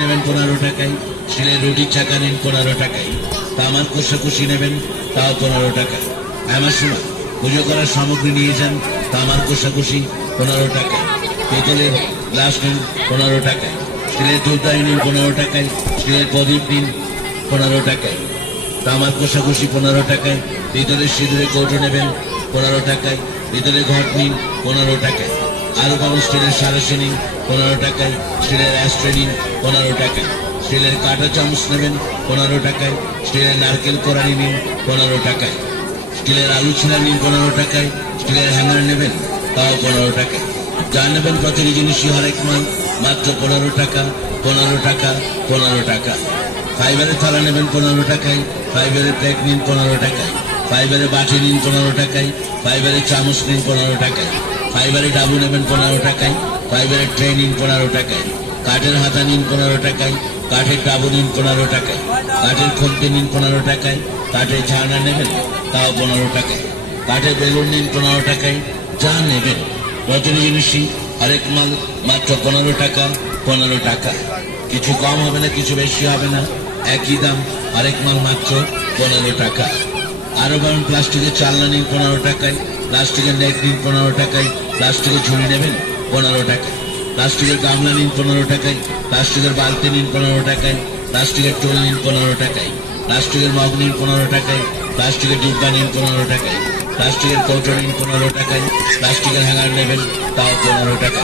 নেবেন 15 টাকায়, স্টিলের রুটির চাকা নিন 15 টাকায়, তামার কোষাকুষি নেবেন তাও 15 টাকায়। আমার সময় পুজো করার সামগ্রী নিয়ে যান, তামার কোষাকুষি 15 টাকায়, পেতলের গ্লাস নিন 15 টাকায়, স্টিলের তুলতারি নিন 15 টাকায়, স্টিলের প্রদীপ নিন 15 টাকায়, তামার কোষাকুষি 15 টাকায়, পিতলের সিঁদুরে কৌটো নেবেন 15 টাকায়, পিতলের ঘট নিন 15 টাকায়, আরো পাবেন স্টিলের সারাশি নিন 15 টাকায়, স্টিলের অ্যাস্ট্রে নিন 15 টাকায়, স্টিলের কাঁটা চামচ নেবেন 15 টাকায়, স্টিলের নারকেল কোড়ানি নিন 15 টাকায়, স্টিলের আলু ছিলা নিন 15 টাকায়, স্টিলের হ্যাঙ্গার নেবেন তাও 15 টাকায়। যা নেবেন প্রতিটি জিনিসই হরেক মাল মাত্র 15 টাকা, 15 টাকা, 15 টাকা। ফাইবারের থালা নেবেন 15 টাকায়, ফাইবারের প্লেট নিন 15 টাকায়, ফাইবারের বাটি নিন 15 টাকায়, ফাইবারের চামচ নিন 15 টাকায়, ফাইবারের ডাবু নেবেন 15 টাকায়, ফাইবারের ট্রে নিন 15 টাকায়, কাঠের হাতা নিন 15 টাকায়, কাঠের ডাবু নিন 15 টাকায়, কাঠের খন্তি নিন 15 টাকায়, কাঠের ঝাড়না নেবেন তাও 15 টাকায়, কাঠের বেলুন নিন 15 টাকায়। যা নেবেন প্রতিটি জিনিসই হরেক মাল মাত্র 15 টাকা, 15 টাকা। কিছু কম হবে না, কিছু বেশি হবে না, একই দাম, হরেক মাল মাত্র 15 টাকা। আরো পাবেন প্লাস্টিকের চালনা নিন 15 টাকায়, প্লাস্টিকের নেট নিন 15 টাকায়, প্লাস্টিকের ঝুড়ি নেবেন 15 টাকায়, প্লাস্টিকের গামলা নিন 15 টাকায়, প্লাস্টিকের বালতি নিন 15 টাকায়, প্লাস্টিকের টুল নিন 15 টাকায়, প্লাস্টিকের মগ নিন 15 টাকায়, প্লাস্টিকের ডিব্বা নিন 15 টাকায়, প্লাস্টিকের কৌটো নিন 15 টাকায়, প্লাস্টিকের হ্যাঙ্গার নেবেন তাও 15 টাকা,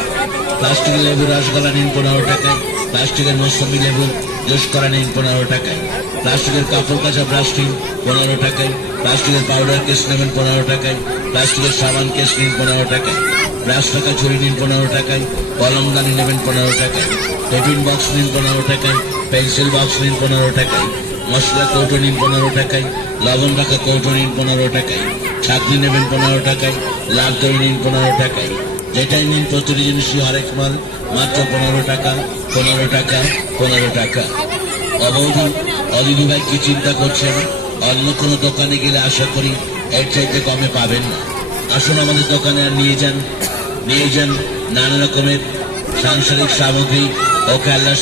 প্লাস্টিকের লেবুর রসগোল্লা নিন 15 টাকায়, প্লাস্টিকের মৌসুমি লেবুর জুস করা নিন 15 টাকায়, প্লাস্টিকের কাপড় কাচা ব্রাশ নিন 15 টাকায়, প্লাস্টিকের পাউডার কেস নেবেন 15 টাকায়, প্লাস্টিকের সাবান কেস নিন 15 টাকায়, ব্রাশ টাকা ছুরি নিন 15 টাকায়, কলম দানি নেবেন 15 টাকায়, টিফিন বক্স নিন 15 টাকায়, পেন্সিল বক্স নিন 15 টাকায়, মশলা কৌটো নিন 15 টাকায়, লবণ রাখা কৌটো নিন 15 টাকায়, ছাকনি নেবেন 15 টাকায়, লাল দই নিন 15 টাকায়। যেটাই নিন প্রতিটি জিনিসই হরেক মাল মাত্র 15 টাকা, 15 টাকা, 15 টাকা। অবৌদি অদিদি ভাই কি চিন্তা করছেন? অন্য কোনো দোকানে গেলে আশা করি এর চাইতে কমে পাবেন না। আসুন আমাদের দোকানে আর নিয়ে যান নানা রকমের সাংসারিক সামগ্রী ও খেলনা